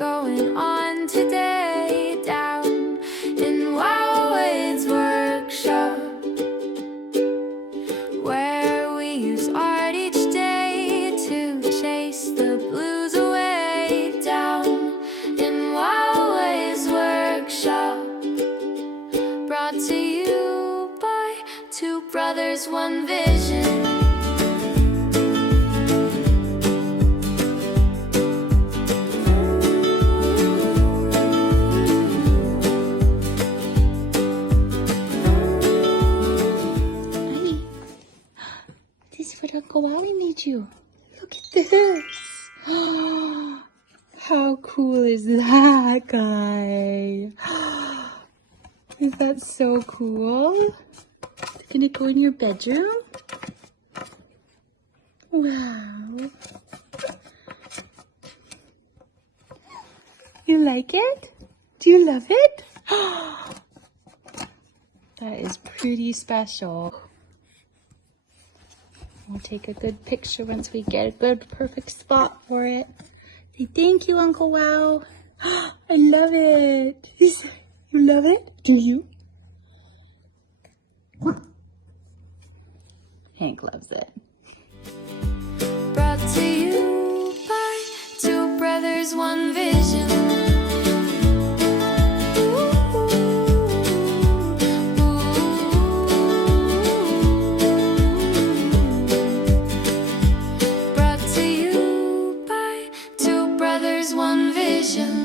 going on today down in Wowwy'z workshop, where we use art each day to chase the blues away. Down in Wowwy'z workshop, brought to you by two brothers, one vision. This is what Uncle Wally made you. Look at this. How cool is that, guy? Is that so cool? It's gonna go in your bedroom? Wow. You like it? Do you love it? That is pretty special. We'll take a good picture once we get a good, perfect spot for it. Say thank you, Uncle Wow. I love it. You love it? Do you? Hank loves it. Brought to you by two brothers, one vision. Brought to you by two brothers, one vision.